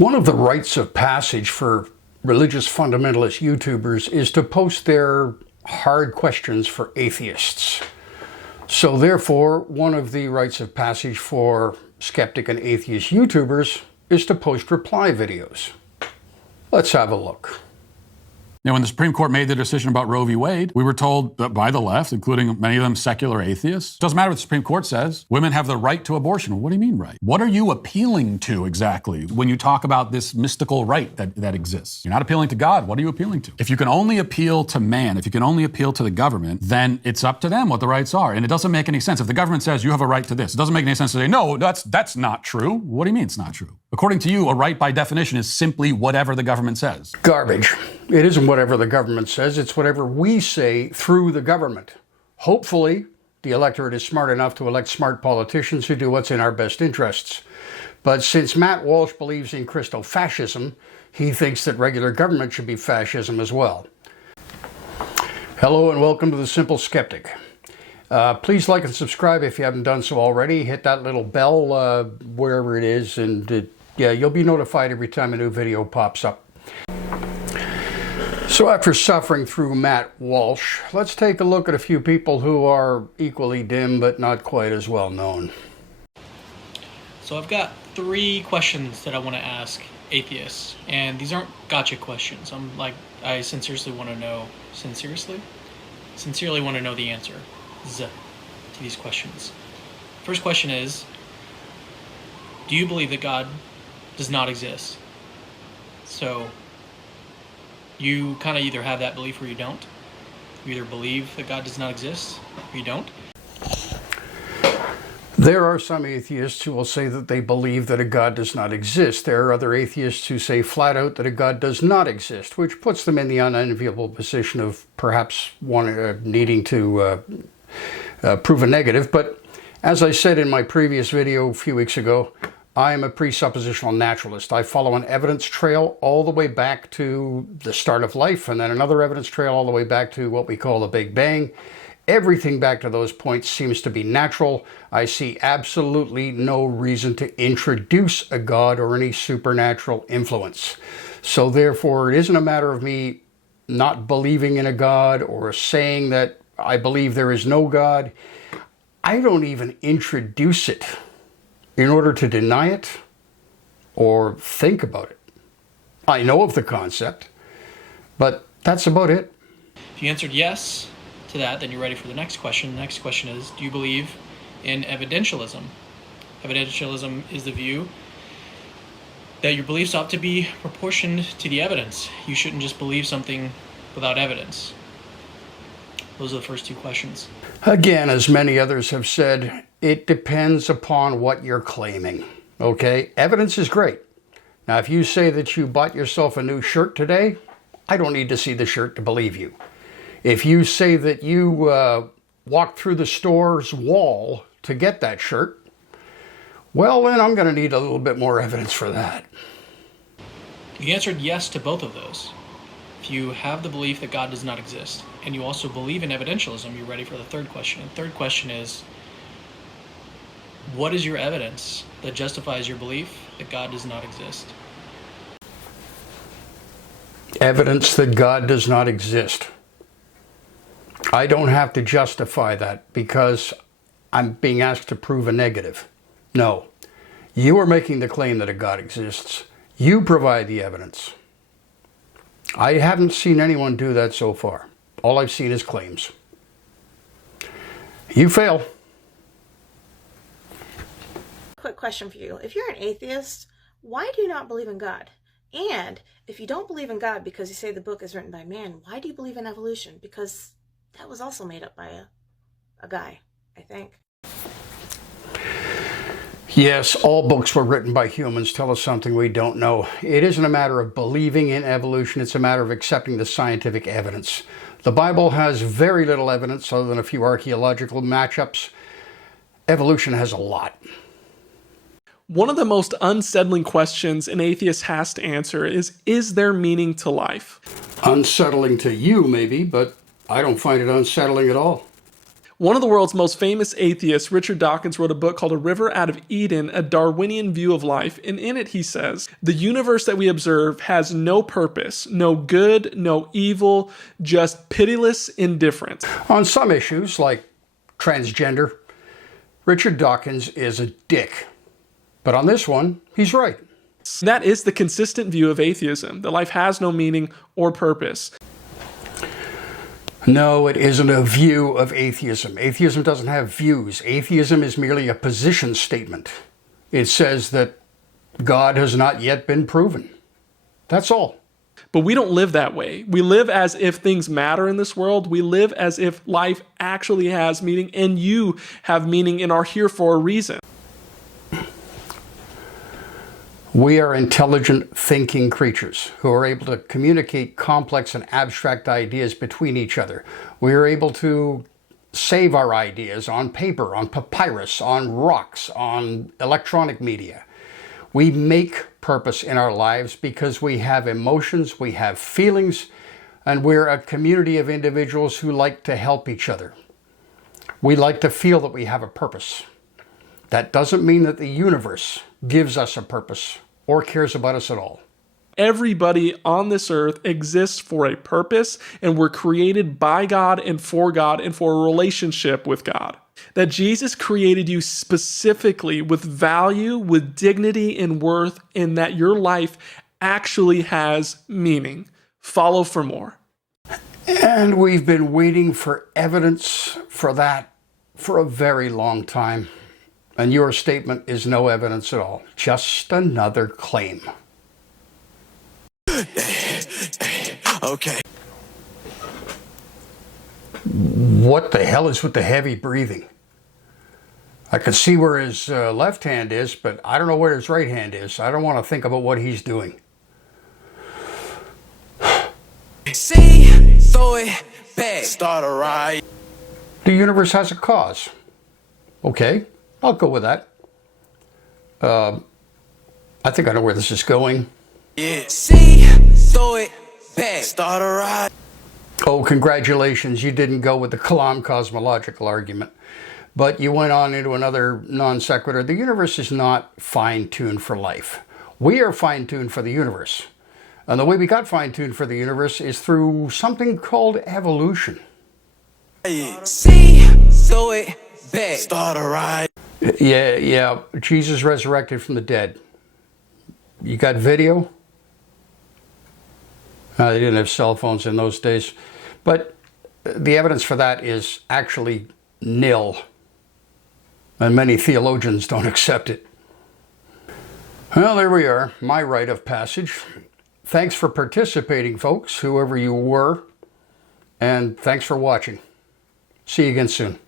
One of the rites of passage for religious fundamentalist YouTubers is to post their hard questions for atheists. So therefore, one of the rites of passage for skeptic and atheist YouTubers is to post reply videos. Let's have a look. Now, when the Supreme Court made the decision about Roe v. Wade, we were told that by the left, including many of them secular atheists, doesn't matter what the Supreme Court says, women have the right to abortion. Well, what do you mean right? What are you appealing to exactly when you talk about this mystical right that exists? You're not appealing to God. What are you appealing to? If you can only appeal to man, if you can only appeal to the government, then it's up to them what the rights are. And it doesn't make any sense. If the government says you have a right to this, it doesn't make any sense to say, no, that's not true. What do you mean it's not true? According to you, a right by definition is simply whatever the government says. Garbage. It isn't whatever the government says, it's whatever we say through the government. Hopefully, the electorate is smart enough to elect smart politicians who do what's in our best interests. But since Matt Walsh believes in Christo-fascism, he thinks that regular government should be fascism as well. Hello and welcome to The Simple Skeptic. Please like and subscribe if you haven't done so already. Hit that little bell wherever it is, and you'll be notified every time a new video pops up. So after suffering through Matt Walsh, let's take a look at a few people who are equally dim but not quite as well known. So I've got 3 questions that I want to ask atheists, and these aren't gotcha questions. I sincerely want to know the answer to these questions. First question is, do you believe that God does not exist? So you kind of either have that belief or you don't. You either believe that God does not exist or you don't. There are some atheists who will say that they believe that a God does not exist. There are other atheists who say flat out that a God does not exist, which puts them in the unenviable position of perhaps needing to prove a negative. But as I said in my previous video a few weeks ago, I am a presuppositional naturalist. I follow an evidence trail all the way back to the start of life, and then another evidence trail all the way back to what we call the Big Bang. Everything back to those points seems to be natural. I see absolutely no reason to introduce a God or any supernatural influence. So therefore, it isn't a matter of me not believing in a God or saying that I believe there is no God. I don't even introduce it in order to deny it or think about it. I know of the concept, but that's about it. If you answered yes to that, then you're ready for the next question. The next question is, do you believe in evidentialism? Evidentialism is the view that your beliefs ought to be proportioned to the evidence. You shouldn't just believe something without evidence. Those are the first 2 questions. Again, as many others have said, it depends upon what you're claiming, okay? Evidence is great. Now, if you say that you bought yourself a new shirt today, I don't need to see the shirt to believe you. If you say that you walked through the store's wall to get that shirt, well, then I'm going to need a little bit more evidence for that. You answered yes to both of those. If you have the belief that God does not exist, and you also believe in evidentialism, you're ready for the third question. And the third question is, what is your evidence that justifies your belief that God does not exist? Evidence that God does not exist. I don't have to justify that because I'm being asked to prove a negative. No. You are making the claim that a God exists. You provide the evidence. I haven't seen anyone do that so far. All I've seen is claims. You fail. Quick question for you. If you're an atheist, why do you not believe in God? And if you don't believe in God because you say the book is written by man, why do you believe in evolution? Because that was also made up by a guy, I think. Yes, all books were written by humans tell us something we don't know. It isn't a matter of believing in evolution, it's a matter of accepting the scientific evidence. The Bible has very little evidence other than a few archaeological matchups. Evolution has a lot. One of the most unsettling questions an atheist has to answer is there meaning to life? Unsettling to you, maybe, but I don't find it unsettling at all. One of the world's most famous atheists, Richard Dawkins, wrote a book called A River Out of Eden, a Darwinian view of life. And in it, he says, the universe that we observe has no purpose, no good, no evil, just pitiless indifference. On some issues, like transgender, Richard Dawkins is a dick. But on this one, he's right. That is the consistent view of atheism, that life has no meaning or purpose. No, it isn't a view of atheism. Atheism doesn't have views. Atheism is merely a position statement. It says that God has not yet been proven. That's all. But we don't live that way. We live as if things matter in this world. We live as if life actually has meaning, and you have meaning and are here for a reason. We are intelligent, thinking creatures who are able to communicate complex and abstract ideas between each other. We are able to save our ideas on paper, on papyrus, on rocks, on electronic media. We make purpose in our lives because we have emotions, we have feelings, and we're a community of individuals who like to help each other. We like to feel that we have a purpose. That doesn't mean that the universe gives us a purpose or cares about us at all. Everybody on this earth exists for a purpose, and we're created by God and for a relationship with God. That Jesus created you specifically with value, with dignity and worth, and that your life actually has meaning. Follow for more. And we've been waiting for evidence for that for a very long time. And your statement is no evidence at all, just another claim. Okay. What the hell is with the heavy breathing? I can see where his left hand is, but I don't know where his right hand is. I don't want to think about what he's doing. See, throw it back. Start a riot. The universe has a cause. Okay, I'll go with that. I think I know where this is going. Yeah. See, throw it back. Start a riot. Oh, congratulations, you didn't go with the Kalam cosmological argument. But you went on into another non sequitur. The universe is not fine-tuned for life. We are fine-tuned for the universe. And the way we got fine-tuned for the universe is through something called evolution. See, throw it back. Start a riot. Yeah, Jesus resurrected from the dead. You got video? They didn't have cell phones in those days. But the evidence for that is actually nil. And many theologians don't accept it. Well, there we are, my rite of passage. Thanks for participating, folks, whoever you were. And thanks for watching. See you again soon.